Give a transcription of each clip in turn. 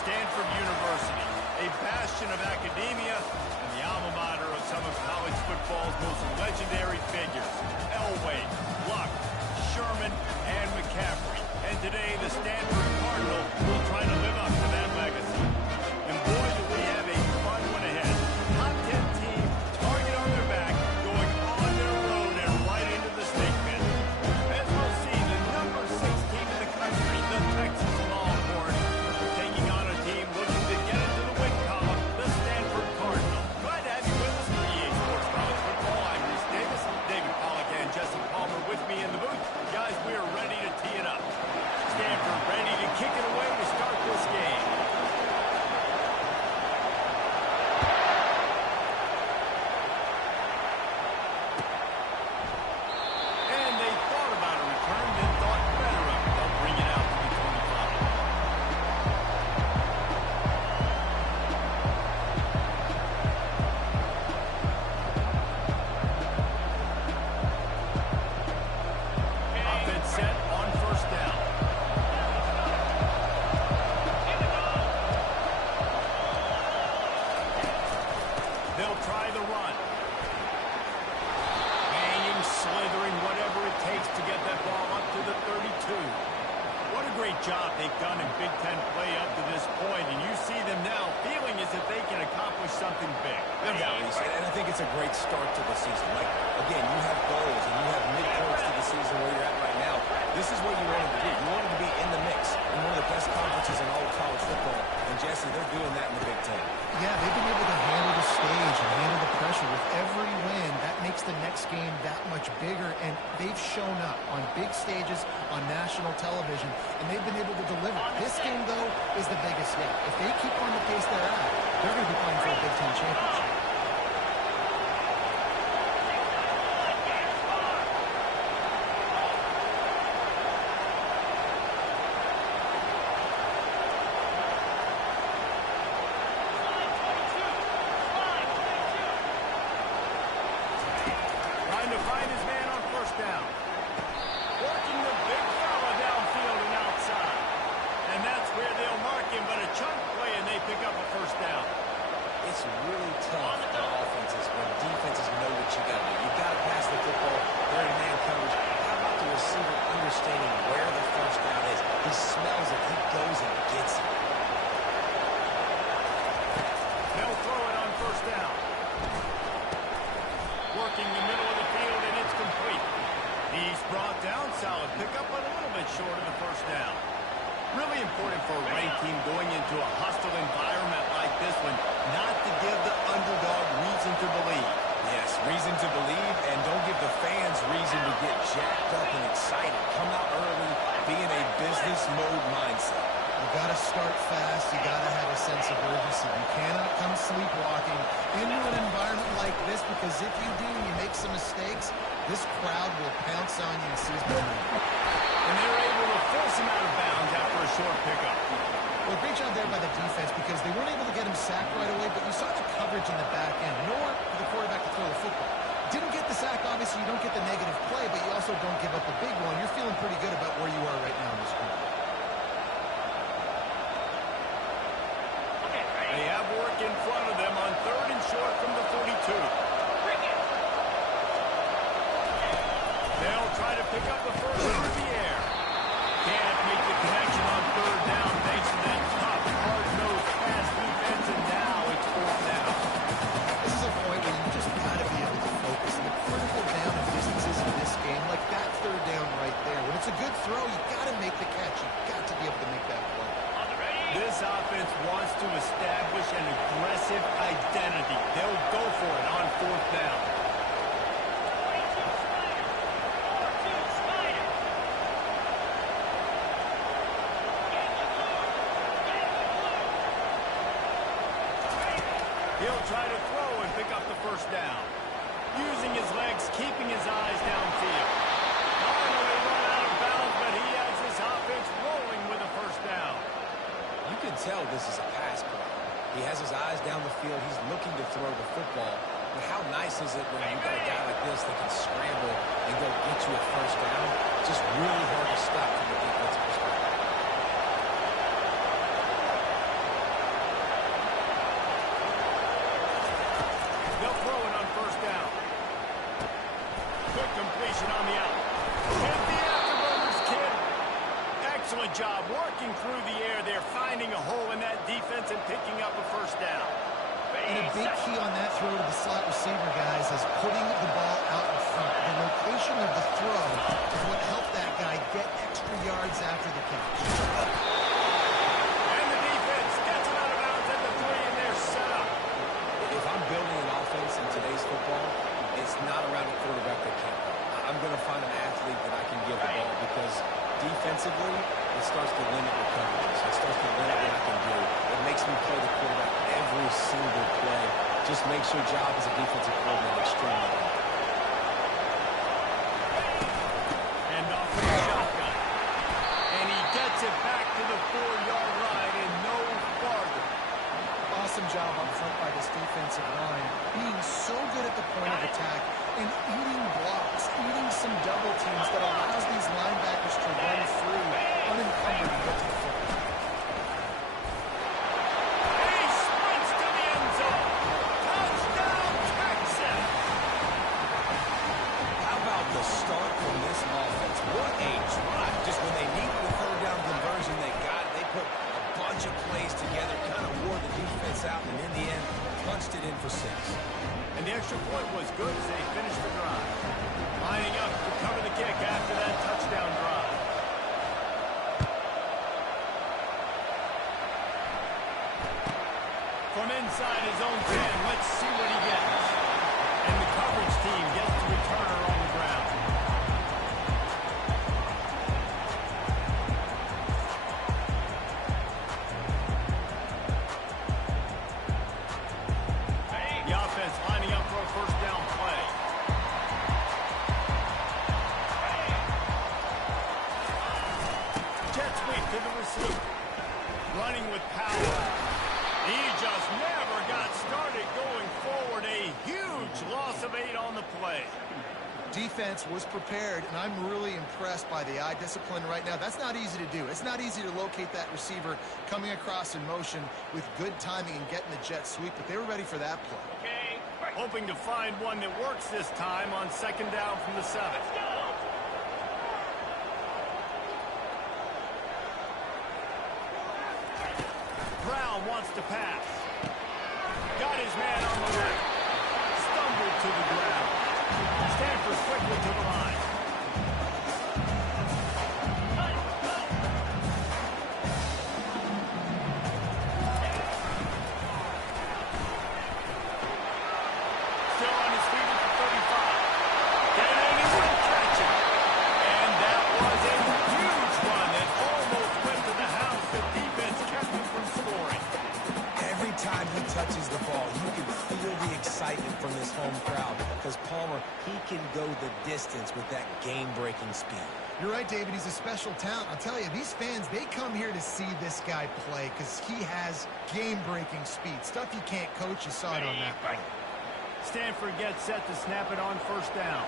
Stanford University, a bastion of academia and the alma mater of some of college football's most legendary figures, Elway, Luck, Sherman, and McCaffrey. And today, the Stanford Cardinal will try to live up to that legacy. And boy, do we have a fun one ahead. Top 10 team, target on their back, going on their road and right into the snake pit. As we'll see, the number 6 team in the country, the Texas Longhorns, taking on a team looking to get into the win column, the Stanford Cardinal. Glad to have you with us for EA Sports College Football. I'm Reese Davis, David Pollack and Jesse Palmer with me in the booth. Guys, we are ready to tee it up. Stanford ready to kick it away to start this game. And they thought about a return, then thought better of it. They'll bring it out to the 25. Offense set on first down. They'll try the run. Hanging, slithering, whatever it takes to get that ball up to the 32. What a great job they've done in Big Ten play up to this point, and you see them now feeling as if they can accomplish something big. No doubt, Reese, and I think it's a great start to the season. Like, again, you have goals and you have midpoints to the season where you're at right now. This is what you wanted to do. You wanted to be in the mix in one of the best conferences in all of college football, and Jesse, they're doing that in the Big Ten. Yeah, they've been able to handle the stage and handle the pressure with every win. That makes the next game that much bigger, and they've shown up on big stages on national television, and they've been able to deliver. This game, though, is the biggest yet. If they keep on the pace they're at, they're going to be playing for a Big Ten championship. Trying to find his man on first down. Working the big fella downfield and outside. And that's where they'll mark him, but a chunk play and they pick up a first down. It's really tough for offenses when defenses know what you got to do. You got to pass the football. They're in man coverage. How about the receiver understanding where the first down is? He smells it. He goes and gets it. They'll throw it on first down. Working the middle of the field, and it's complete. He's brought down. Solid pickup, but a little bit short of the first down. Really important for a ranked team going into a hostile environment like this one, not to give the underdog reason to believe. Yes, reason to believe, and don't give the fans reason to get jacked up and excited. Come out early, be in a business mode mindset. You got to start fast. You got to have a sense of urgency. You cannot come sleepwalking into an environment like this, because if you do, you make some mistakes, this crowd will pounce on you and seize the moment. And they're able to force him out of bounds after a short pickup. Well, great job there by the defense, because they weren't able to get him sacked right away, but you saw the coverage in the back end. Nowhere for the quarterback to throw the football. Didn't get the sack, obviously. You don't get the negative play, but you also don't give up a big one. You're feeling pretty good about where you are right now in this game. They have work in front of them on third and short from the 42. They'll try to pick up the first through the air. Can't make the connection on third down thanks to that tough, hard-nosed pass defense, and now it's fourth down. This is a point where you just got to be able to focus. And the critical down and distances in this game, like that third down right there. When it's a good throw, you got to make the catch. You got to be able to make that play. This offense wants to establish an aggressive identity. They'll go for it on fourth down. He'll try to throw and pick up the first down. Using his legs, keeping his eyes downfield. Finally run out of bounds, but he has this offense rolling with a first down. You can tell this is a pass play. He has his eyes down the field. He's looking to throw the football. But how nice is it when you've got a guy like this that can scramble and go get you a first down? It's just really hard to stop from the defensive perspective. Excellent job working through the air there, finding a hole in that defense and picking up a first down. And a big key on that throw to the slot receiver, guys, is putting the ball out in front. The location of the throw is what helped that guy get extra yards after the catch. And the defense gets it out of bounds at the 3, and they're set up. If I'm building an offense in today's football, it's not around a quarterback that can't run. I'm going to find an athlete that I can give the ball because defensively, it starts to limit recoveries. It starts to limit what I can do. It makes me play the quarterback every single play. Just makes your job as a defensive coordinator extremely hard. And off to the shotgun. And he gets it back to the 4-yard line and no farther. Awesome job up front by this defensive line, being so good at the point of attack and eating blocks, eating some double teams that allows these linebackers to run free, unencumbered and get to the football. He sprints to the end zone. Touchdown, Texas! How about the start from this offense? What a drive. Just when they needed the third down conversion, they got it. They put a bunch of plays together, kind of wore the defense out, and in the end, punched it in for 6. And the extra point was good as they finished the drive. Lining up to cover the kick after that touchdown drive. From inside his own 10, let's see what he gets. And the coverage team gets the returner on the ground. The offense lining up for a first down play. Jet sweep to the receiver. Running with power. He just never got started going forward. A huge loss of 8 on the play. Defense was prepared, and I'm really impressed by the eye discipline right now. That's not easy to do. It's not easy to locate that receiver coming across in motion with good timing and getting the jet sweep, but they were ready for that play. Hoping to find one that works this time on second down from the 7. Brown wants to pass. Got his man on the left. Stumbled to the ground. Stanford quickly to the line. Still on his feet at the 35. And he will catch it. And that was a huge run that almost went to the house. The defense kept him from scoring. Every time he touches the ball, you can feel the excitement from this home crowd because Palmer, he can go the distance with that game-breaking speed. You're right, David. He's a special talent. I'll tell you, these fans, they come here to see this guy play because he has game-breaking speed. Stuff you can't coach. You saw it on that play. Stanford gets set to snap it on first down.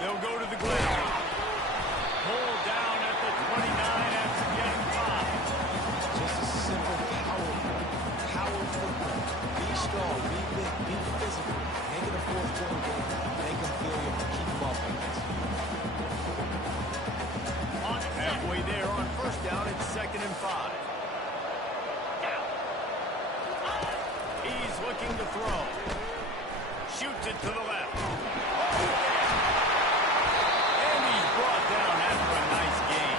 They'll go to the ground. Pull down at the 29 after getting 5. Just a simple power football. Be strong, be big, be physical. Make it a fourth-quarter game. Make them feel you. Keep them off defense. Halfway there on first down, it's 2nd and 5. He's looking to throw. Shoots it to the left. And he's brought down after a nice gain.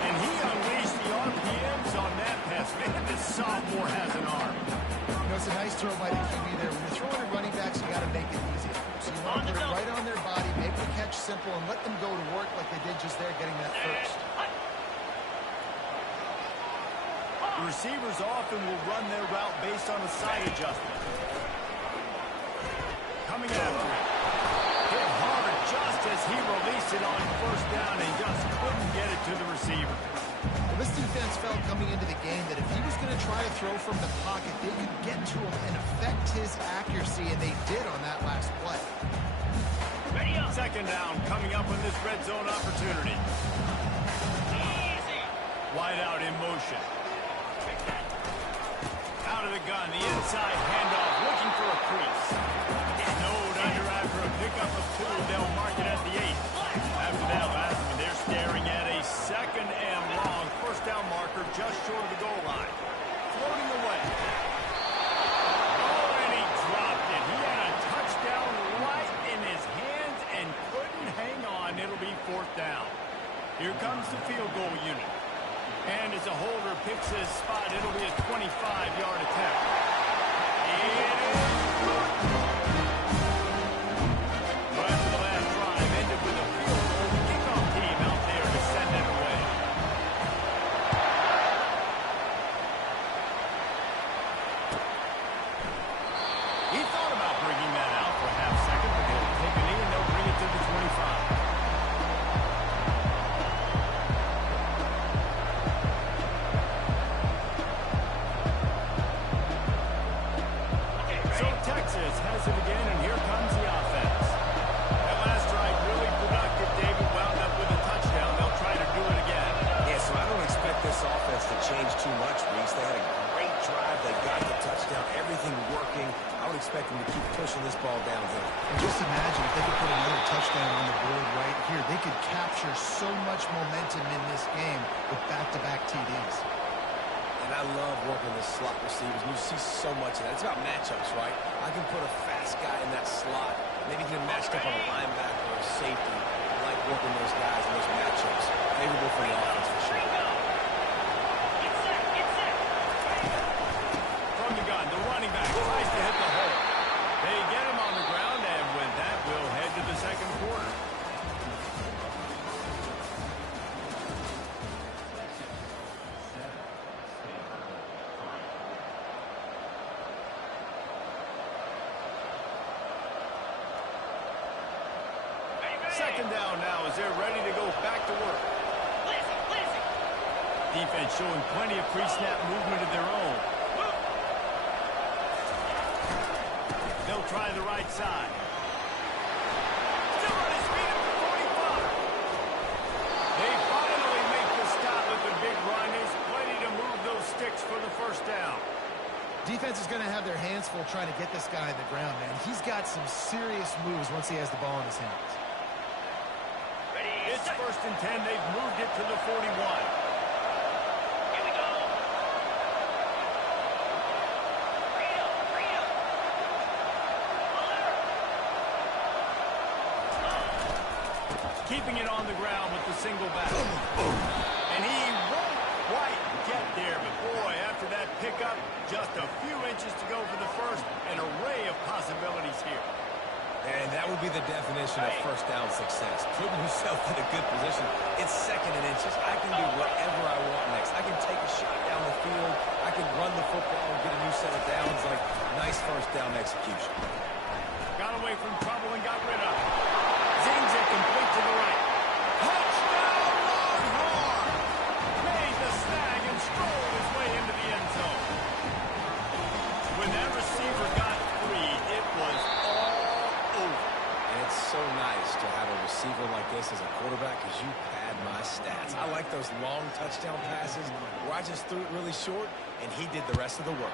And he unleashed the RPMs on that pass. Man, this sophomore has an arm. You know, it's a nice throw by the QB there. When you're throwing at running backs, you got to make it easy. So you want to put it right on their body, make the catch simple, and let them go to work like they did just there, getting that first. The receivers often will run their route based on a side adjustment. Coming after it. Hit hard just as he released it on first down and just couldn't get it to the receiver. Well, this defense felt coming into the game that if he was going to try to throw from the pocket, they could get to him and affect his accuracy, and they did on that last play. Second down coming up on this red zone opportunity. Easy. Wide out in motion. Out of the gun, the inside handoff, looking for a crease. Snowed under after a pickup of 2. They'll mark it at the 8. After that last one, they're staring at a 2nd and long. First down marker just short of the goal line. Floating away. Oh, and he dropped it. He had a touchdown right in his hands and couldn't hang on. It'll be 4th down. Here comes the field goal unit. And as a holder picks his spot, it'll be a 25-yard attempt. It is good. Well, after the last drive ended with a field goal, the kickoff team out there to send it away. He thought about bringing that out for a half second, but he'll take a knee and they'll bring it to the 25. Has it again, and here comes the offense. That last drive really productive. David wound up with a touchdown. They'll try to do it again. Yeah, so I don't expect this offense to change too much, Reese. They had a great drive. They got the touchdown. Everything working. I would expect them to keep pushing this ball downhill. And just imagine if they could put another touchdown on the board right here. They could capture so much momentum in this game with back-to-back TDs. And I love working the slot receivers. You see so much of that. It's about matchups, right? I can put a fast guy in that slot. Maybe get him matched up on a linebacker or a safety. I like working those guys in those matchups. Favorable for the offense for sure. From the gun, the running back tries to hit the hole. They get him on the ground, and with that, we'll head to the 2nd quarter. Second down now as they're ready to go back to work. Defense showing plenty of pre-snap movement of their own. They'll try the right side. Still on his feet at the 45. They finally make the stop with the big run. He's plenty to move those sticks for the 1st down. Defense is going to have their hands full trying to get this guy on the ground, man. He's got some serious moves once he has the ball in his hands. It's 1st and 10. They've moved it to the 41. Here we go. Keeping it on the ground with the single back. And he won't quite get there, but boy, after that pickup, just a few inches to go for the 1st. An array of possibilities here. And that would be the definition of 1st down success. Putting yourself in a good position. It's 2nd and inches. I can do whatever I want next. I can take a shot down the field. I can run the football and get a new set of downs. Like, nice 1st down execution. Got away from trouble and got rid of it. Zings it complete to the right. Touchdown, Longhorn! Made the snag and strolled his way into the end zone. When that receiver got free, it was all over. And it's so nice to have a receiver like this as a quarterback because you pad my stats. I like those long touchdown passes where I just threw it really short and he did the rest of the work.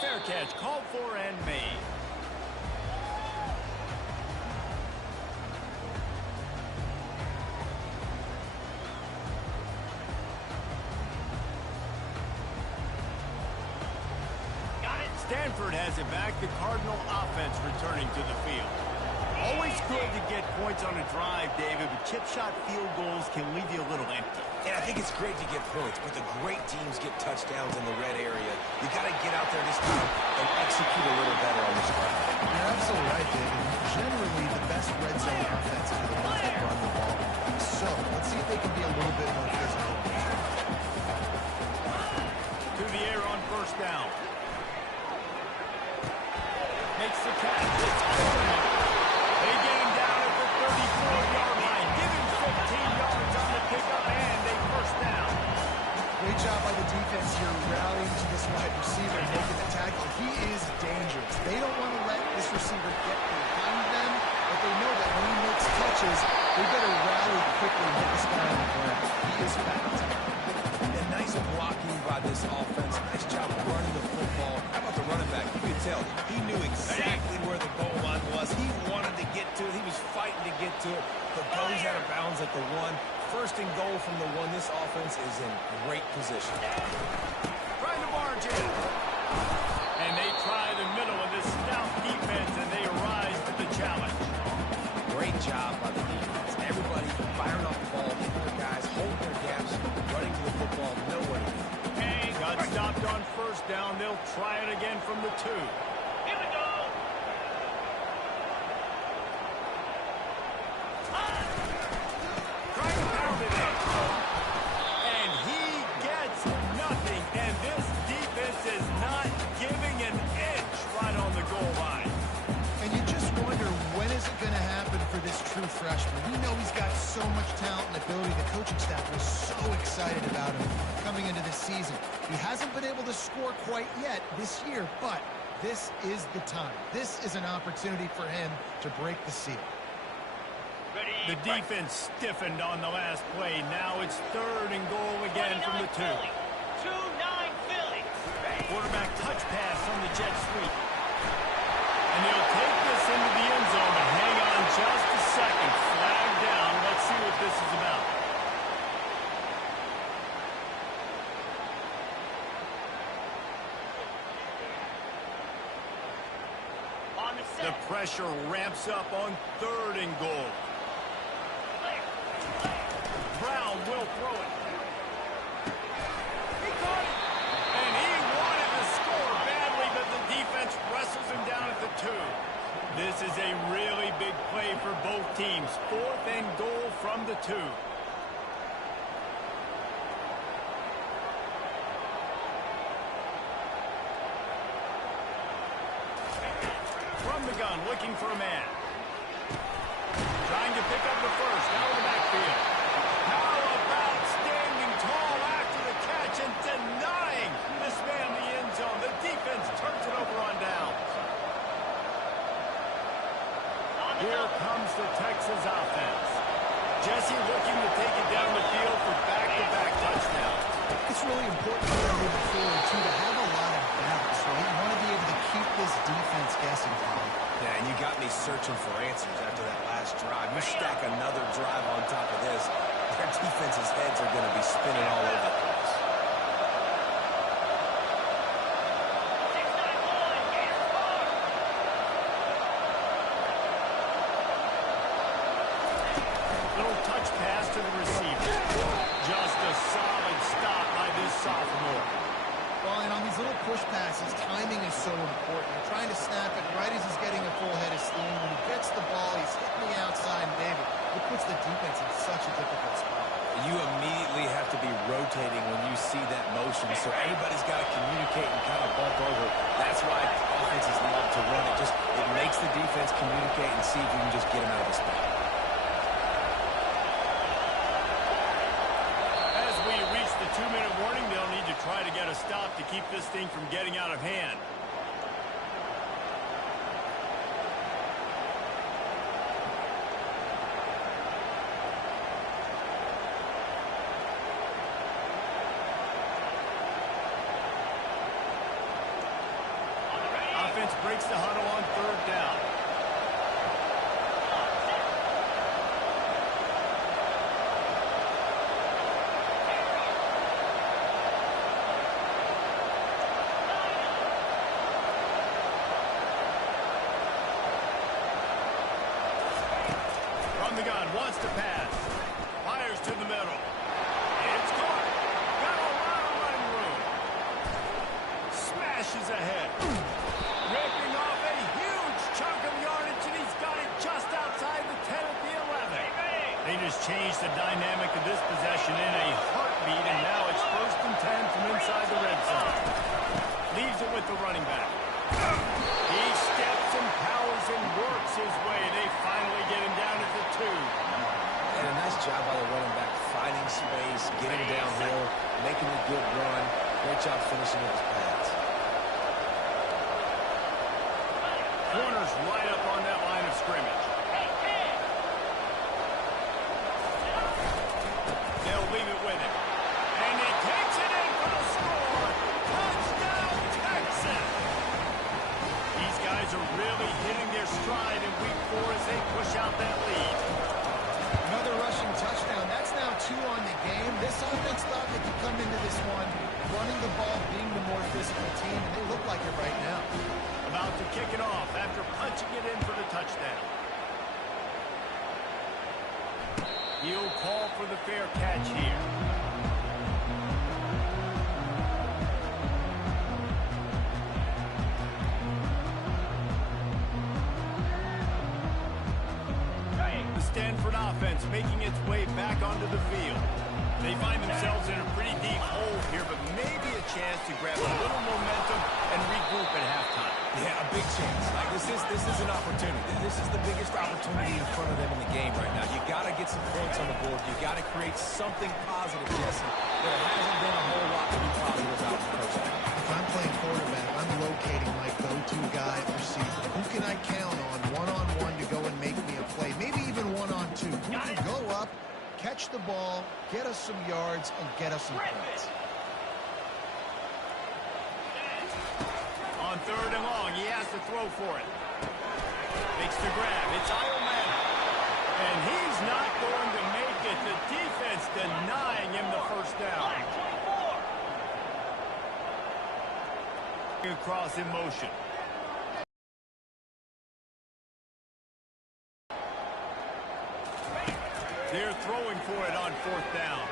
Fair catch called for and made. Stanford has it back. The Cardinal offense returning to the field. Always good to get points on a drive, David, but chip shot field goals can leave you a little empty. And I think it's great to get points, but the great teams get touchdowns in the red area. You got to get out there this time and execute a little better on this drive. You're absolutely right, David. Generally, the best red zone offenses are the ones that run the ball. So, let's see if they can be a little bit more physical. To the air on 1st down. Makes the catch. They get him down at the 34-yard line. Give him 15 yards on the pickup and a 1st down. Great job by the defense here rallying to this wide receiver and making the tackle. He is dangerous. They don't want to let this receiver get behind them, but they know that when he makes touches, they better rally quickly and get this guy on the ground. He is fast. And nice blocking by this offense. Nice job running the football. How about the running back? You could tell, he knew exactly where the goal line was. He wanted to get to it. He was fighting to get to it, but goes out of bounds at the 1. First and goal from the 1. This offense is in great position. Trying to barge in. And they try the middle of this stout defense, and they rise to the challenge. Great job by the defense. Everybody firing off the ball, hitting their guys, holding their gaps, running to the football, nowhere to go. Got stopped on first down. They'll try it again from the 2. Here we go. Trying to pound it in. And he gets nothing. And this defense is not giving an inch right on the goal line. And you just wonder, when is it going to happen for this true freshman? We know he's got so much talent and ability. The coaching staff was so excited about him coming into this season. He hasn't been able to score quite yet this year, but this is the time. This is an opportunity for him to break the seal. The defense stiffened on the last play. Now it's 3rd and goal again from the 2. 2-9 Philly. Quarterback touch pass on the jet sweep. And he'll take this into the end zone, but hang on just a second. Flag down. Let's see what this is about. The pressure ramps up on 3rd and goal. Brown will throw it. He caught it. And he wanted to score badly, but the defense wrestles him down at the 2. This is a really big play for both teams. 4th and goal from the 2. From the gun, looking for a man. Trying to pick up the first, out of the backfield. How about standing tall after the catch and denying this man the end zone? The defense turns it over on downs. Here comes the Texas offense. Jesse looking to take it down the field for back-to-back touchdowns. It's really important for them moving forward, too, to have a lot of balance, right? You want to be able to keep this defense guessing, Colin. Yeah, and you got me searching for answers after that last drive. You stack another drive on top of this, their defense's heads are going to be spinning all over the place. Little touch pass to the receiver. Just a solid stop by this sophomore. Well, and on these little push passes, timing is so important. You're trying to snap it right as he's getting a full head of steam. When he gets the ball, he's hitting the outside, and David, it puts the defense in such a difficult spot. You immediately have to be rotating when you see that motion, so everybody's got to communicate and kind of bump over. That's why offenses love to run it. It makes the defense communicate and see if you can just get them out of the spot. As we reach the 2-minute warning, they'll need to try to get a stop to keep this thing from getting out of hand. Offense breaks the huddle on 3rd down. From the gun, wants to pass. Fires to the middle. It's caught. Got a lot of running room. Smashes ahead. Ripping off a huge chunk of yardage, and he's got it just outside the 10 at the 11. They just changed the dynamic of this possession in a heartbeat, and now it's 1st and 10 from inside the red zone. Leaves it with the running back. He steps and powers and works his way. They finally get him down at the 2. And a nice job by the running back, finding space, getting downhill, making a good run. Great job finishing with his pads. Corners right up on that line of scrimmage. They'll leave it with him. And he takes it in for the score. Touchdown, Texas! game. This offense thought they could come into this one running the ball, being the more physical team, and they look like it right now. About to kick it off after punching it in for the touchdown. He'll call for the fair catch here. The Stanford offense making its way back onto the field. They find themselves in a pretty deep hole here, but maybe a chance to grab a little momentum and regroup at halftime. Yeah, a big chance. Like this is an opportunity. This is the biggest opportunity in front of them in the game right now. You got to get some points on the board. You got to create something positive, Jesse. There hasn't been a whole lot to be positive about the first half. If I'm playing quarterback, I'm locating my go-to guy at receiver. Who can I count on one-on-one to go and make me a play? Maybe even one-on-two. Who can go up, catch the ball, get us some yards, and get us some points. On third and long, he has to throw for it. Makes the grab. It's Ironman. And he's not going to make it. The defense denying him the first down. Across in motion. They're throwing for it on fourth down.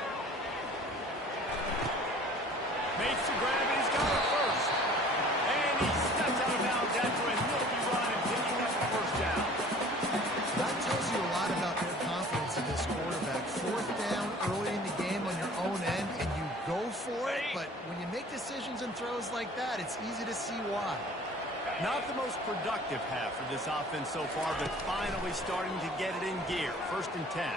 Makes the grab, and he's got it first. And he steps out of bounds after a nifty run and picking up the first down. That tells you a lot about their confidence in this quarterback. Fourth down early in the game on your own end, and you go for it. But when you make decisions and throws like that, it's easy to see why. Not the most productive half for this offense so far, but finally starting to get it in gear. First and 10.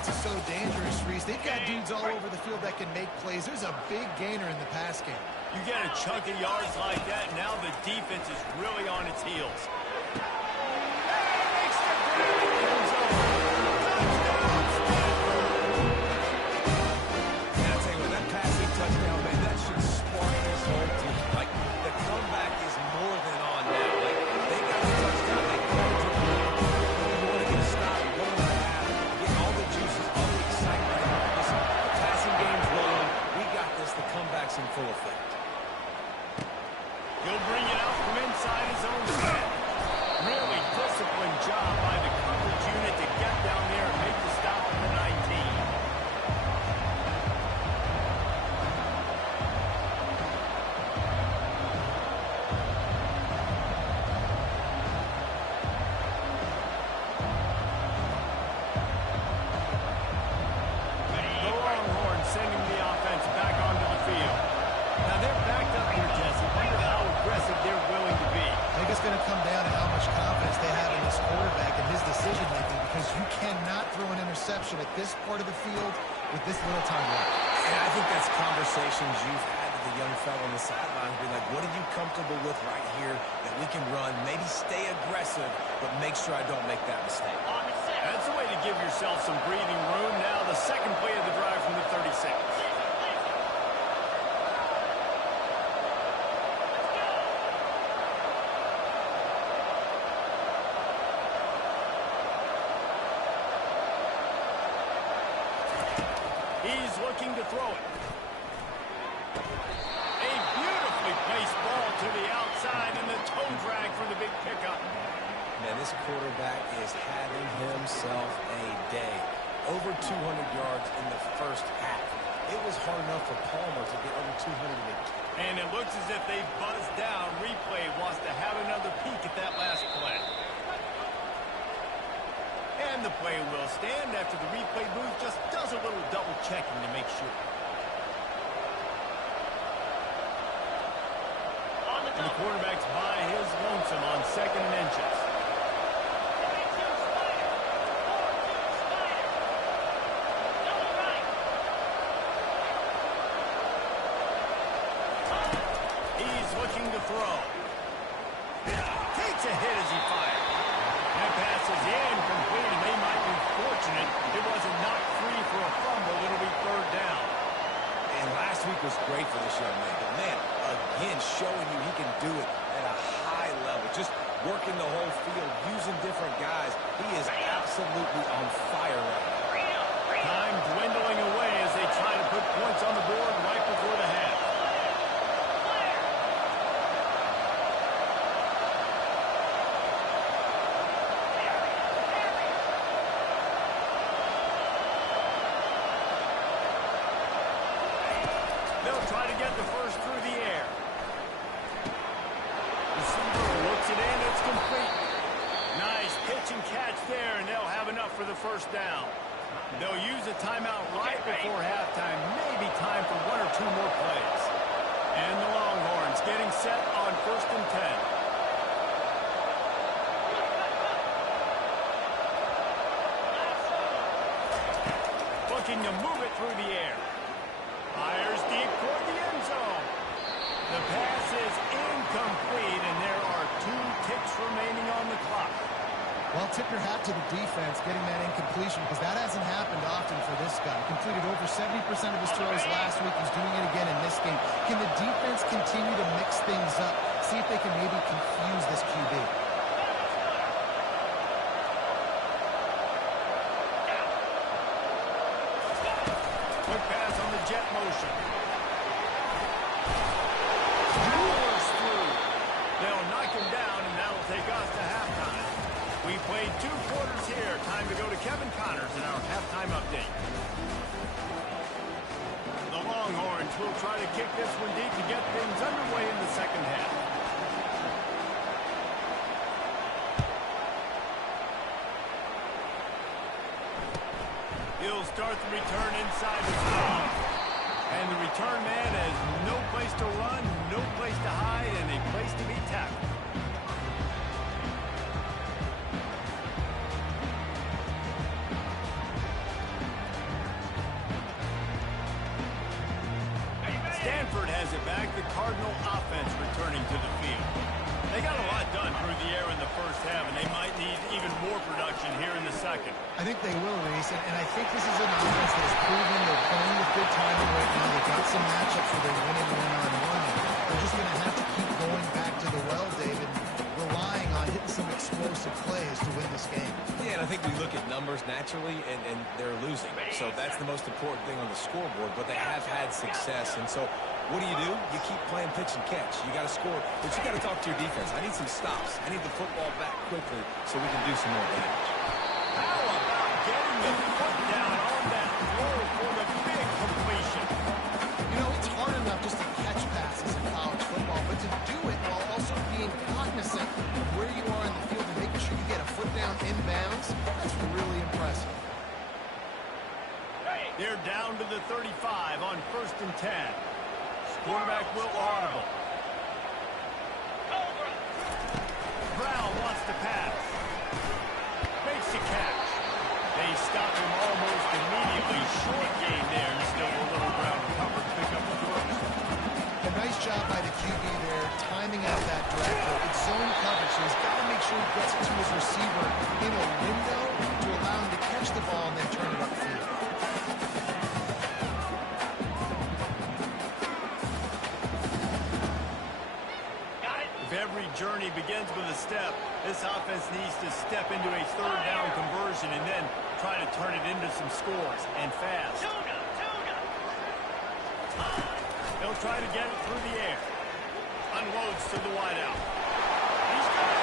Is so dangerous, Reese. They've got dudes all over the field that can make plays. There's a big gainer in the pass game. You get a chunk of yards like that, and now the defense is really on its heels. I'll tell you what, that passing touchdown, man, that should spark this whole team. Like, the comeback is more than on now. Like, they got the touchdown. They got it to the lead. You want to get a stop. You want to have get all the juices, all the excitement. Listen, the passing game's rolling. We got this. The comeback's in full effect. He'll bring it out from inside his own 10. Really disciplined job by the coverage unit to get down there and make the stop at the 19. The Longhorns sending the offense back onto the field. Now they're backed up here, Jesse. Wonder how aggressive they're willing to be. I think it's going to come down to how much confidence they have in this quarterback and his decision-making, because you cannot throw an interception at this part of the field with this little time left. And I think that's conversations you've had with the young fellow on the sideline. Be like, what are you comfortable with right here that we can run? Maybe stay aggressive, but make sure I don't make that mistake. That's a way to give yourself some breathing room. Now the second play of the drive from the 36. He's looking to throw it. A beautifully placed ball to the outside, and the toe drag for the big pickup. Man, this quarterback is having himself a day. Over 200 yards in the first half. It was hard enough for Palmer to get over 200 again. And it looks as if they buzzed down. Replay wants to have another peek at that last play. And the play will stand after the replay booth just does a little double checking to make sure. And the quarterback's by his lonesome on second and inches. He's looking to throw. Takes a hit as he fires. That pass is incomplete, and they might be fortunate it wasn't knocked free for a fumble. It'll be third down. And last week was great for this young man. But, man, again, showing you he can do it at a high level. Just working the whole field, using different guys. He is absolutely on fire right now. Time dwindling away as they try to put points on the board right before the half. They'll try to get the first through the air. Receiver looks it in. It's complete. Nice pitch and catch there, and they'll have enough for the first down. They'll use a timeout right before halftime. Maybe time for one or two more plays. And the Longhorns getting set on 1st and 10. Looking to move it through the air. Fires deep toward the end zone. The pass is incomplete, and there are 2 ticks remaining on the clock. Well, tip your hat to the defense getting that incompletion because that hasn't happened often for this guy. He completed over 70% of his throws last week. He's doing it again in this game. Can the defense continue to mix things up? See if they can maybe confuse this QB. Quick pass on the jet motion. Roars through. They'll knock him down, and that'll take us to halftime. We played 2 quarters here. Time to go to Kevin Connors in our halftime update. The Longhorns will try to kick this one deep to get things underway in the second half. He'll start the return inside the zone. And the return man has no place to run, no place to hide, and a place to be tackled. Stanford has it back. The Cardinal offense returning to the field. They got a lot done through the air in the first half, and they might need even more production here in the second. I think they will, Reese, and I think this is an offense that has proven they're playing with good timing right now. They've got some matchups where they're winning one-on-one. They're just going to have to keep going back to the well, David, relying on hitting some explosive plays to win this game. Yeah, and I think we look at numbers naturally, and they're losing. So that's the most important thing on the scoreboard, but they have had success. And so what do? You keep playing pitch and catch. You got to score, but you got to talk to your defense. I need some stops. I need the football back quickly so we can do some more damage. How about getting the foot down on that throw for the big completion? You know, it's hard enough just to catch passes in college football, but to do it while also being cognizant of where you are in the field and making sure you get a foot down inbounds, that's really impressive. They're down to the 35 on 1st and 10. Quarterback will audible. Brown wants to pass. Makes the catch. They stop him almost immediately. Short gain there, and still a little Brown cover to pick up the first. A nice job by the QB there, timing out that drag throw. It's zone coverage, so he's got to make sure he gets it to his receiver in a window to allow him to catch the ball and then turn it upfield. Every journey begins with a step. This offense needs to step into a 3rd down conversion and then try to turn it into some scores, and fast. They'll try to get it through the air. Unloads to the wideout. He's got it.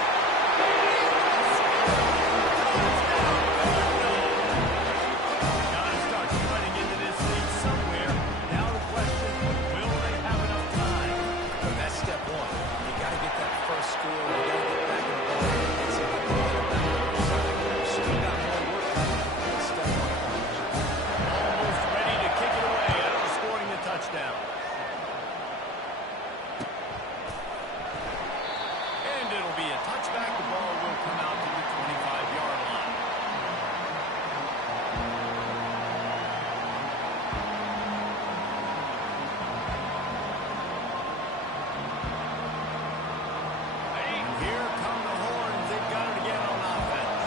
Gotta start running into this lead somewhere. Now the question, will they have enough time? That's step one. You got to get that first score. You got to get back in the ball and see if you can get it back. Still got more work to do. That's step one. Almost ready to kick it away after scoring the touchdown. And it'll be a touchback. The ball will come out to the 25-yard line. Here come the Horns. They've got it again on offense.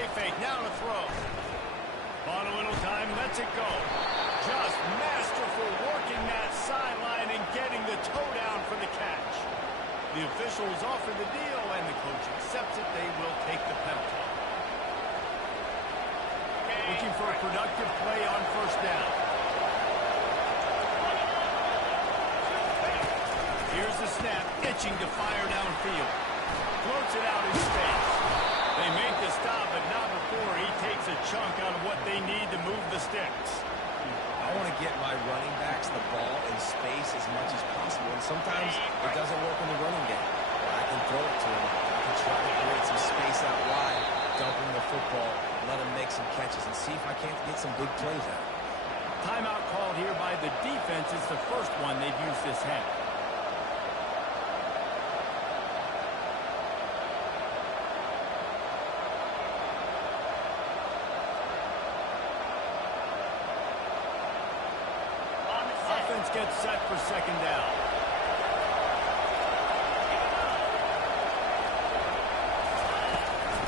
play fake. Now to throw. On a little time, lets it go. Just masterful working that sideline and getting the toe down for the catch. The officials offer the deal, and the coach accepts it. They will take the penalty. Looking for a productive play on first down. Here's the snap, itching to fire downfield. Floats it out in space. They make the stop, but not before he takes a chunk out of what they need to move the sticks. I want to get my running backs the ball in space as much as possible, and sometimes it doesn't work in the running game. I can throw it to him. I can try to create some space out wide, dump him the football, let him make some catches, and see if I can't get some big plays out. Timeout called here by the defense. It's the first one they've used this half. Offense gets set for second down.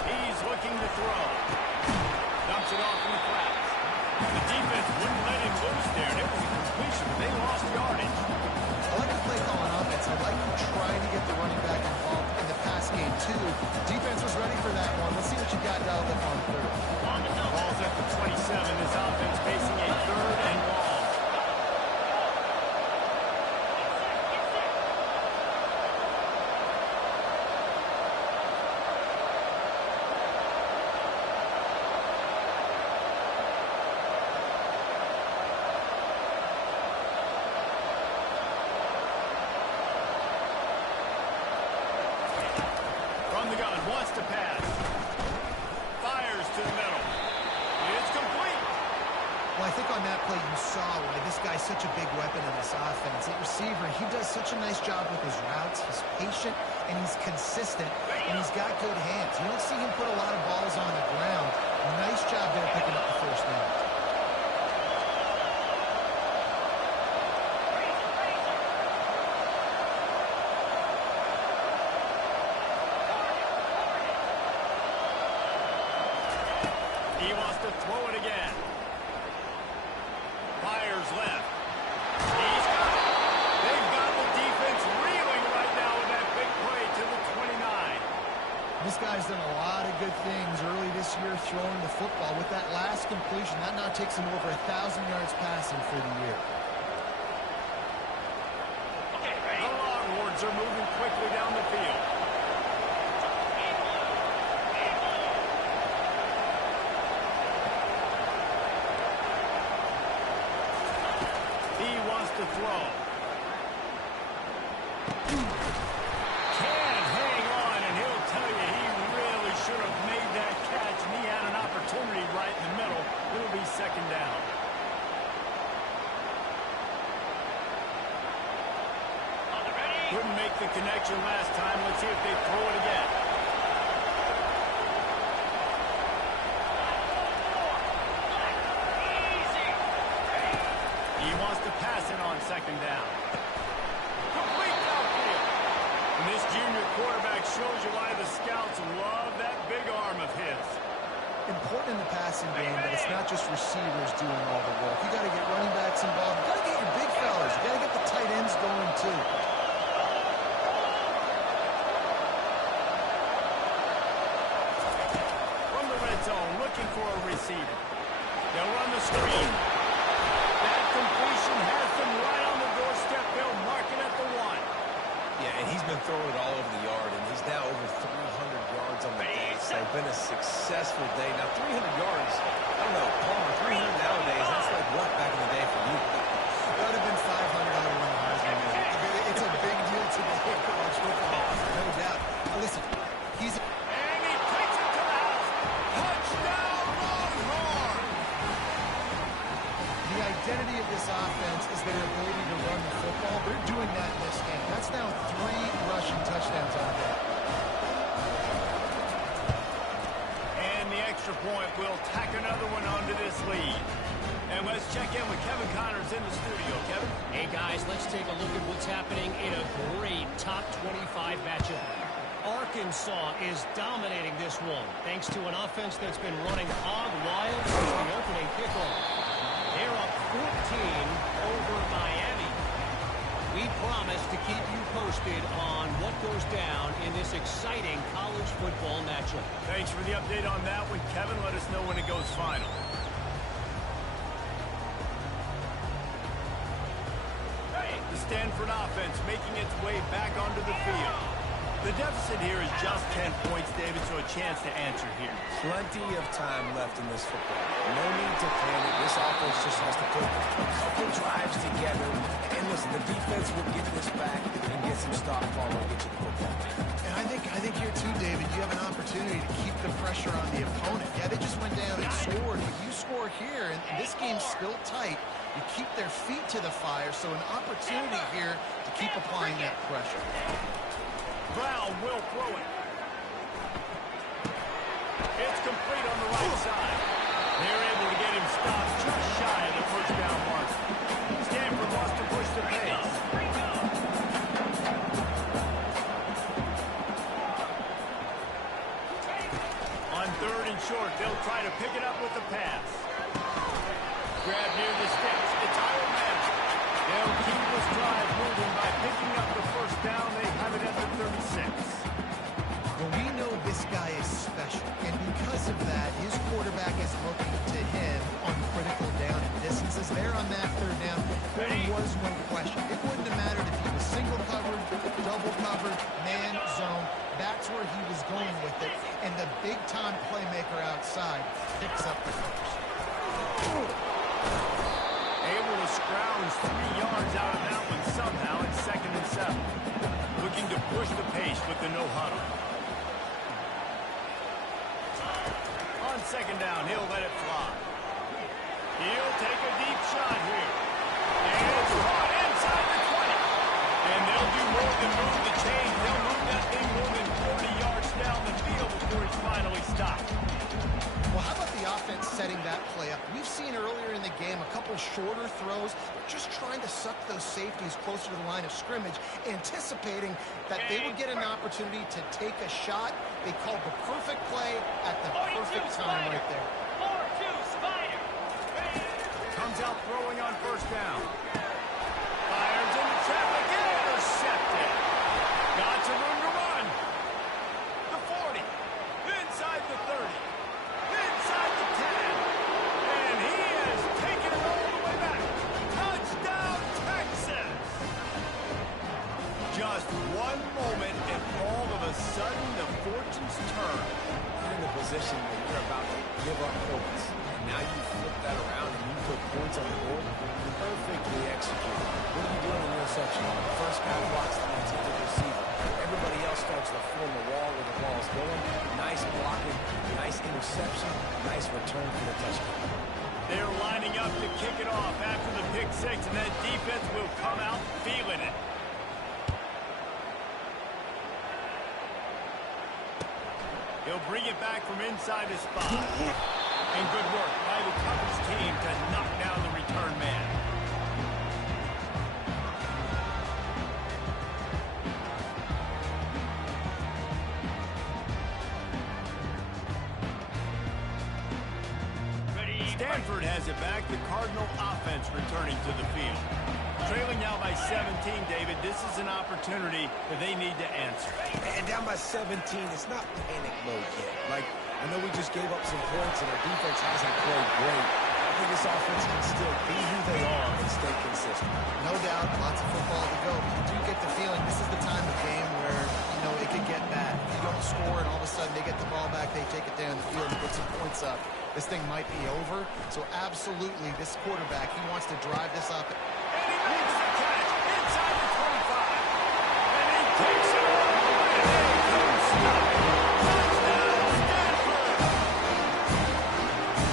He's looking to throw. Dumps it off in the flats. The defense wouldn't let him loose there, and it was a completion, but they lost yardage. I like the play call on offense. I like him trying to get the running back involved in the pass game, too. Defense was ready for that one. Let's see what you got dialed up on third. Ball's at the 27. This offense facing a third and long. From the gun, wants to pass. Fires to the middle. It's complete. Well, I think on that play you saw why this guy's such a big weapon in this offense. At receiver, he does such a nice job with his routes. He's patient, and he's consistent, and he's got good hands. You don't see him put a lot of balls on the ground. Nice job there picking up the first down. He wants to throw it again. Fires left. He's got it. They've got the defense reeling right now with that big play to the 29. This guy's done a lot of good things early this year throwing the football. With that last completion, that now takes him over 1,000 yards passing for the year. The Longhorns are moving quickly down the field. He wants to throw. Can hang on, and he'll tell you he really should have made that catch, and he had an opportunity right in the middle. It'll be second down. Couldn't make the connection last time. Let's see if they throw it again. He wants to pass it on second down. Complete downfield. And this junior quarterback shows you why the scouts love that big arm of his. Important in the passing game that it's not just receivers doing all the work. You got to get running backs involved. You got to get your big fellas. You got to get the tight ends going, too. From the red zone, looking for a receiver. They'll run the screen. That completion has them right on the doorstep. They'll mark it at the 1. Yeah, and he's been throwing it all over the yard, and he's now over 300 yards on the day. So it's been a successful day. Now, 300 yards, I don't know, Palmer, 300 nowadays, that's like what back in the day for you? That would have been 500 out of one Heisman. It's a big deal today in college football, no doubt. Listen, he's... And he takes it to the house. Touchdown, Longhorn! The identity of this offense is their ability to run the football. They're doing that in this game. That's now 3 rushing touchdowns on that. And the extra point will tack another one onto this lead. And let's check in with Kevin Connors in the studio. Kevin? Hey, guys, let's take a look at what's happening in a great top 25 matchup. Our Arkansas is dominating this one, thanks to an offense that's been running hog wild since the opening kickoff. They're up 14 over Miami. We promise to keep you posted on what goes down in this exciting college football matchup. Thanks for the update on that one, Kevin. Let us know when it goes final. The Stanford offense making its way back onto the field. The deficit here is just 10 points, David, so a chance to answer here. Plenty of time left in this football. No need to panic. This offense just has to put a couple drives together. And listen, the defense will get this back and get some stop follow and get you the football. And I think here too, David, you have an opportunity to keep the pressure on the opponent. Yeah, they just went down and scored, but you score here, and this game's still tight. You keep their feet to the fire, so an opportunity here to keep applying that pressure. Brown will throw it. It's complete on the right side. They're able to get him stopped just shy of the first down mark. Stanford wants to push the pace. On 3rd and short, they'll try to pick it up with the pass. Grab near the sticks. It's Ironman. They'll keep this drive moving by picking up the first down. They have it at the 36. Well, we know this guy is special, and because of that, his quarterback is looking to him on critical down and distances. There on that 3rd down, there was no question. It wouldn't have mattered if he was single covered, double covered, man, zone. That's where he was going with it, and the big-time playmaker outside picks up the first. Able to scrounge 3 yards out of that one somehow at 2nd and 7. Looking to push the pace with the no huddle. On 2nd down, he'll let it fly. He'll take a deep shot here. And it's caught inside the 20. And they'll do more than move the chains. They'll move that thing more than 40 yards down the field before he's finally stopped. Well, how about the offense setting that play up? We've seen earlier in the game a couple shorter throws, just trying to suck those safeties closer to the line of scrimmage, anticipating that they would get an opportunity to take a shot. They called the perfect play at the perfect time right there. 4-2 Spider. Comes out throwing on 1st down. Fires into traffic and intercepted. Got some room to run. The 40. Inside the 30. Inside the 10. And he has taken it all the way back. Touchdown, Texas. Just one moment and all of a sudden the fortunes turn. You're in a position where you're about to give up points. And now you flip that around and you put points on the board. Perfectly executed. What are you doing in your interception? First guy blocks the intended receiver. Everybody else starts to form a wall where the ball's going. Nice blocking, nice interception, nice return for the touchdown. They're lining up to kick it off after the pick 6, and that defense will come out feeling it. He'll bring it back from inside his spot. And good work by the coverage team to knock down the return man. Stanford has it back. The Cardinal offense returning to the field. Trailing now by 17, David. This is an opportunity that they need to answer. And down by 17, it's not panic mode yet. Like, I know we just gave up some points and our defense hasn't played great. I think this offense can still be who they are and stay consistent. No doubt, lots of football to go. But you do get the feeling this is the time of game where, it could get bad. If you don't score and all of a sudden they get the ball back, they take it down the field and put some points up, this thing might be over. So absolutely, this quarterback, he wants to drive this up. And he makes the catch inside the 25. And he takes it all the way. And they couldn't stop it. Touchdown, Stanford.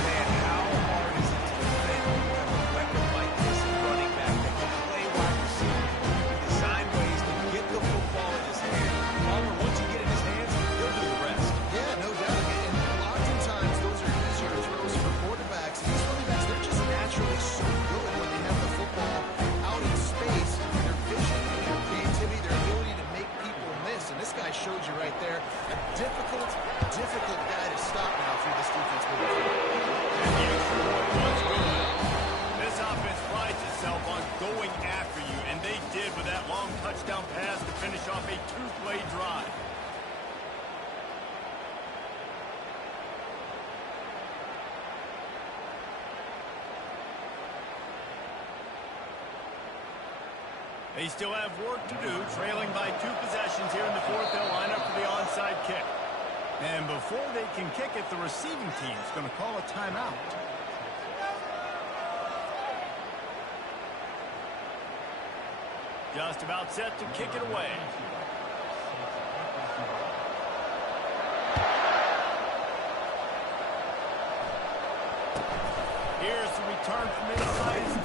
Man, how hard is it to defend when you have a weapon like this running back that can play wide receiver? He designed ways to get the football in his hand. Palmer, once you get it in his hands, he'll do the rest. Yeah, no doubt. And oftentimes those are easier throws for quarterbacks. These running backs, they're just naturally so good when they have the football difficult guy to stop now for this defense moving forward. And the extra point was good. This offense prides itself on going after you, and they did with that long touchdown pass to finish off a two-play drive. They still have work to do, trailing by 2 possessions here in the fourth. They'll line up for the onside kick. And before they can kick it, the receiving team's going to call a timeout. Just about set to kick it away. Here's the return from inside his 10.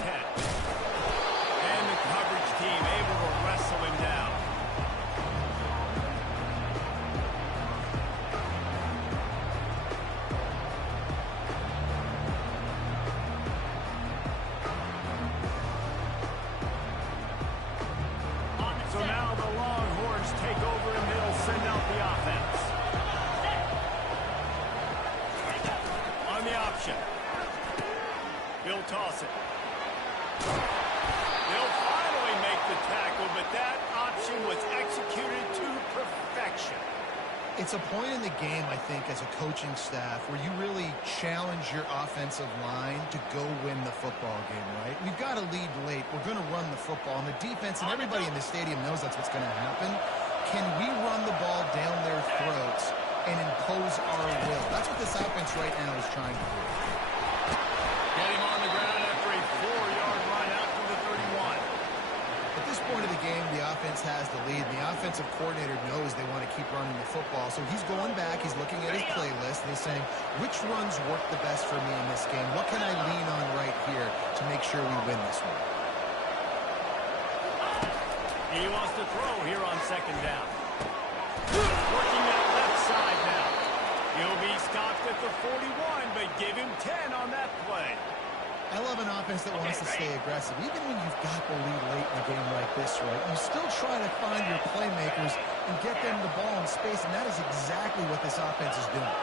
And the coverage team able to wrestle him down. So now the Longhorns take over and they'll send out the offense. On the option. He'll toss it. They'll finally make the tackle, but that option was executed to perfection. It's a point in the game, I think, as a coaching staff where you really challenge your offensive line to go win the football game, right? We've got to lead late. We're going to run the football. And the defense and everybody in the stadium knows that's what's going to happen. Can we run the ball down their throats and impose our will? That's what this offense right now is trying to do. Get him on the ground after a 4-yard run out to the 31. At this point of the game, the offense has the lead. The offensive coordinator knows they want to keep running the football. So he's going back. He's looking at his playlist. And he's saying, which runs work the best for me in this game? What can I lean on right here to make sure we win this one? He wants to throw here on second down. Working that left side now. He'll be stopped at the 41, but give him 10 on that play. I love an offense that wants to stay aggressive. Even when you've got the lead late in a game like this, right, you still try to find your playmakers and get them the ball in space, and that is exactly what this offense is doing.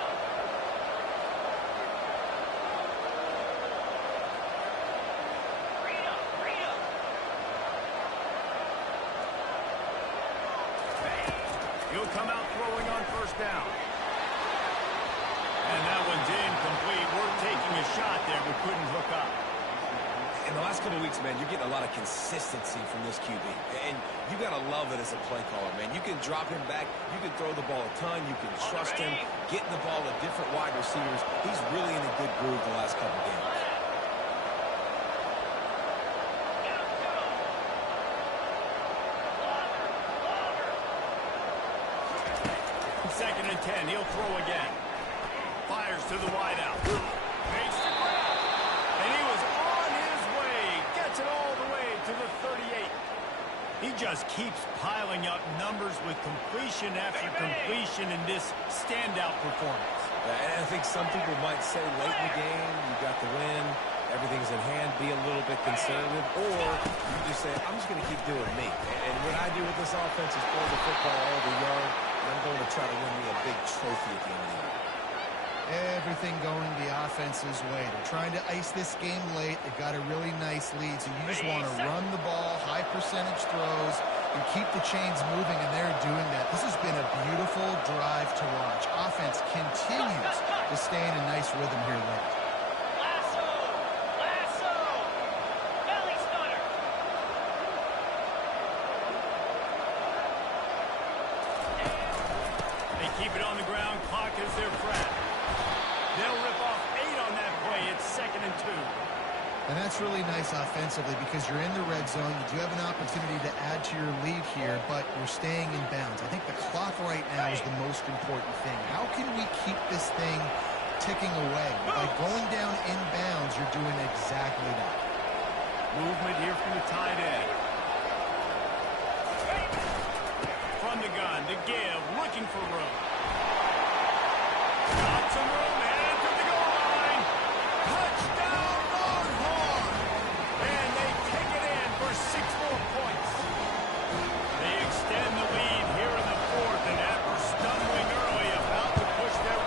He'll come out throwing on first down. And that one's incomplete. We're taking a shot there, but couldn't hook up. In the last couple of weeks, man, you're getting a lot of consistency from this QB. And you got to love it as a play caller, man. You can drop him back. You can throw the ball a ton. You can trust him. Getting the ball to different wide receivers. He's really in a good groove the last couple of games. Second and 10. He'll throw again. Fires to the wideout. Makes the grab. And he was on his way. Gets it all the way to the 38. He just keeps piling up numbers with completion after completion in this standout performance. And I think some people might say late in the game, you got the win, everything's in hand, be a little bit conservative, or you just say, I'm just going to keep doing me. And what I do with this offense is throw the football all over the yard, and I'm going to try to win me a big trophy at the end of the year. Everything going the offense's way. They're trying to ice this game late. They've got a really nice lead, so you just want to run the ball, high percentage throws, and keep the chains moving, and they're doing that. This has been a beautiful drive to watch. Offense continues to stay in a nice rhythm here late. Lasso! Lasso! Belly stunner! They keep it on the ground. Clock is their friend. They'll rip off 8 on that play. It's 2nd and 2. And that's really nice offensively because you're in the red zone. You do have an opportunity to add to your lead here, but you're staying in bounds. I think the clock right now is the most important thing. How can we keep this thing ticking away? By going down in bounds, you're doing exactly that. Movement here from the tight end. From the gun, to give, looking for room. Got some room, and to the goal line. Touchdown, Longhorn! And they take it in for 6 more points. They extend the lead here in the fourth, and after stumbling early, about to push their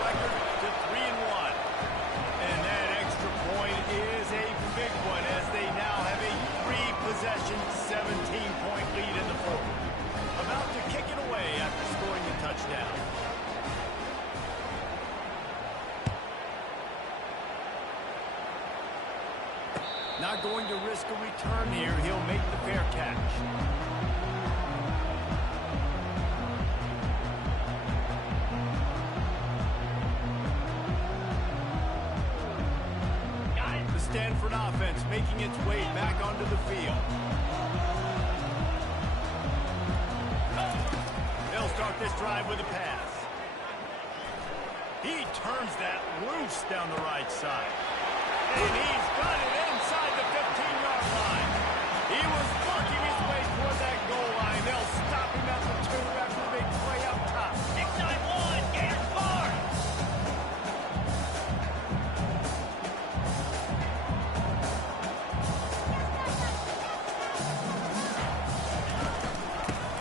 Not going to risk a return here. He'll make the fair catch. The Stanford offense making its way back onto the field. They'll start this drive with a pass. He turns that loose down the right side. And he's got it inside the 15-yard line. He was working his way toward that goal line. They'll stop him at the 2 after a big play up top. 691, Gators score!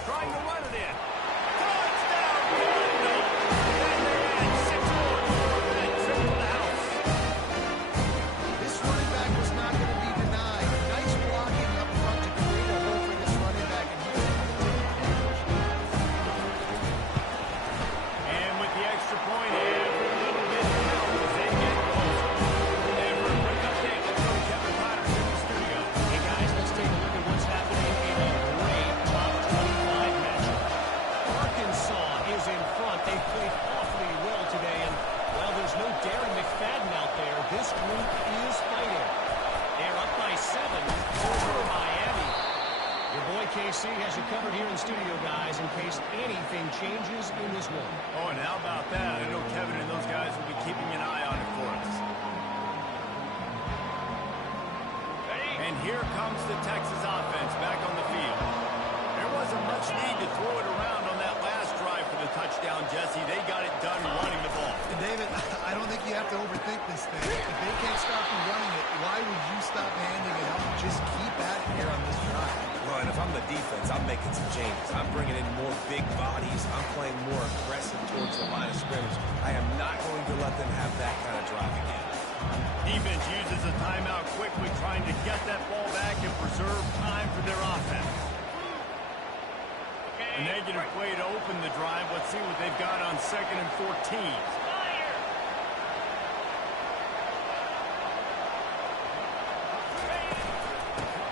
Trying to run it in. Touchdown, Cardinals! And they add 6 more for that trip to the house. This running back was not going to be denied. Nice blocking up front to create a hole for this running back, and he was able to take advantage. And with the extra point, every little bit counts as they get closer. And for a quick update, let's go to Kevin Patterson in the studio. Hey, guys, let's take a look at what's happening in a great top 25 matchup. Arkansas is in front. They played awfully well today, and, well, there's no Darren McFadden out there. This group is fighting. They're up by 7 over Miami. Your boy KC has you covered here in studio, guys, in case anything changes in this one. Oh, and how about that? I know Kevin and those guys will be keeping an eye on it for us. And here comes the Texas offense back on the field. There wasn't much need to throw it around on that last drive for the touchdown, Jesse. They got it done running the ball. And David, I don't think you have to overthink this thing. If they can't stop you running it, why would you stop handing it up? Just keep at it here on this drive. Well, and if I'm the defense, I'm making some changes. I'm bringing in more big bodies. I'm playing more aggressive towards the line of scrimmage. I am not going to let them have that kind of drive again. Defense uses a timeout quickly, trying to get that ball back and preserve time for their offense. A negative play to open the drive. Let's see what they've got on 2nd and 14. Fire!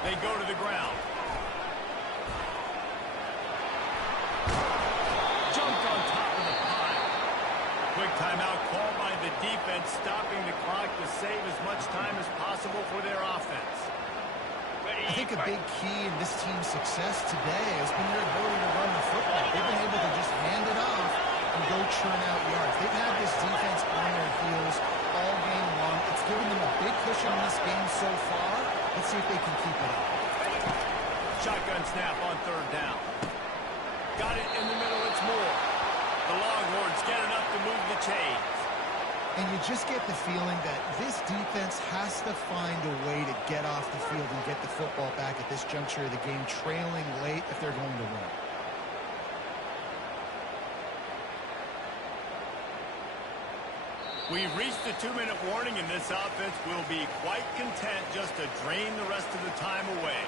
They go to the ground. Jumped on top of the pile. Quick timeout called by the defense, stopping the clock to save as much time as possible for their offense. I think a big key in this team's success today has been their ability to run the football. They've been able to just hand it off and go churn out yards. They've had this defense on their heels all game long. It's given them a big cushion in this game so far. Let's see if they can keep it up. Shotgun snap on 3rd down. Got it in the middle. It's Moore. The Longhorns get enough to move the chains. And you just get the feeling that this defense has to find a way to get off the field and get the football back at this juncture of the game, trailing late if they're going to win. We've reached the 2-minute warning, and this offense will be quite content just to drain the rest of the time away.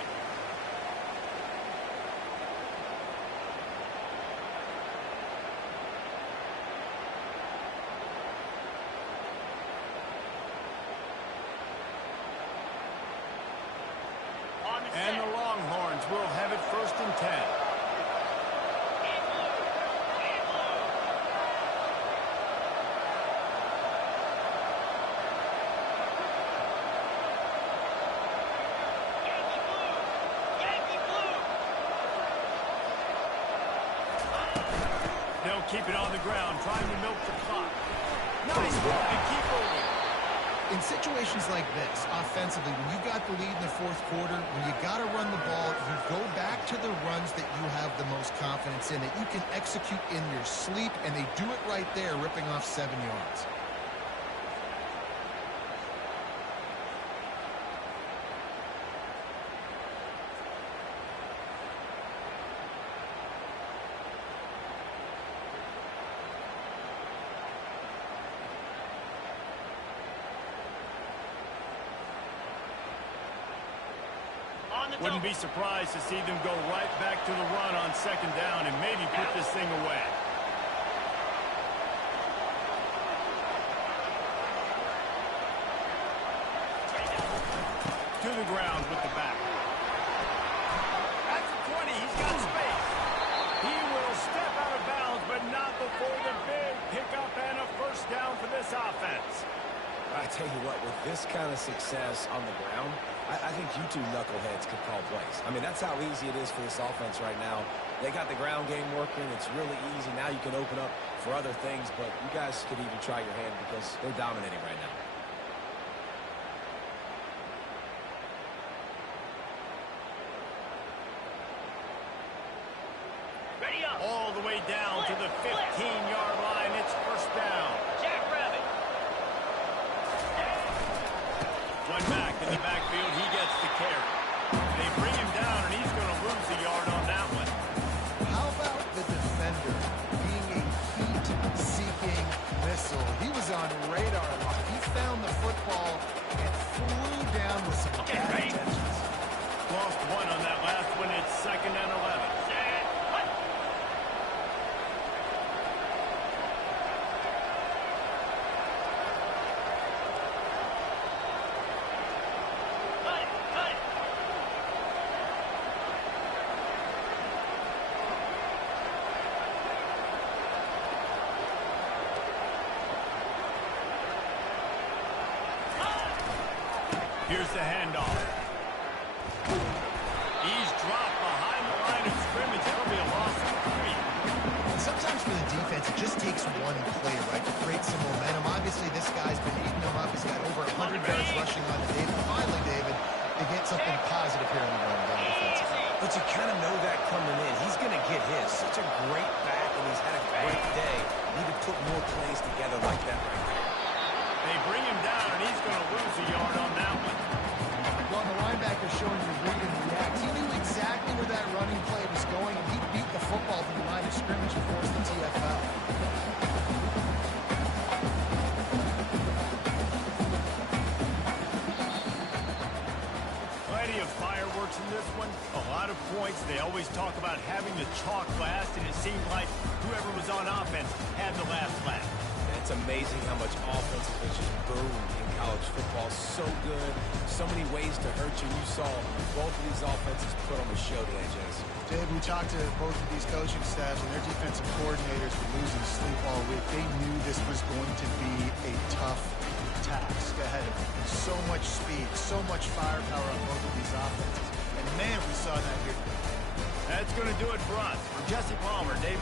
And the Longhorns will have it 1st and 10. They'll keep it on the ground, trying to milk the clock. Nice move to keep moving. In situations like this, offensively, when you got the lead in the 4th quarter, when you got to run the ball, you go back to the runs that you have the most confidence in, that you can execute in your sleep, and they do it right there, ripping off 7 yards. Wouldn't be surprised to see them go right back to the run on 2nd down and maybe put this thing away. To the the ground with the back. That's the 20. He's got space. He will step out of bounds, but not before the big pickup and a first down for this offense. I tell you what, with this kind of success on the ground, I think you two knuckleheads could call plays. I mean, that's how easy it is for this offense right now. They got the ground game working. It's really easy. Now you can open up for other things, but you guys could even try your hand because they're dominating right now. Ready up. All the way down to the 15-yard line. It's first down. Jackrabbit. One back in the backfield. He gets the carry. They bring him down, and he's going to lose a yard on that one. How about the defender being a heat-seeking missile? He was on radar lock. He found the football and flew down with some bad ready. intentions. Lost one on that last one. It's 2nd and 11. Set. What? Cut it. Cut it. Here's the handoff. He's dropped behind the line of scrimmage. That'll be a loss of 3. And sometimes for the defense, it just takes one play, right, to create some momentum. Obviously, this guy's been eating them up. He's got over 100 yards rushing on the day. But finally, David, they get something positive here in the run game defensively. But you kind of know that coming in. He's going to get his. Such a great back, and he's had a great day. Need to put more plays together like that right there. They bring him down, and he's going to lose a yard on that one. Well, the linebacker showing you read and react. He knew exactly where that running play was going, and he beat the football to the line of scrimmage and forced the TFL. Plenty of fireworks in this one. A lot of points. They always talk about having the chalk last, and it seemed like whoever was on offense had the last laugh. It's amazing how much offense has just boomed in college football. So good. So many ways to hurt you. You saw both of these offenses put on the show today, Jess. Dave, we talked to both of these coaching staffs, and their defensive coordinators were losing sleep all week. They knew this was going to be a tough task ahead of them. So much speed, so much firepower on both of these offenses. And, man, we saw that here. That's going to do it for us. For Jesse Palmer, David.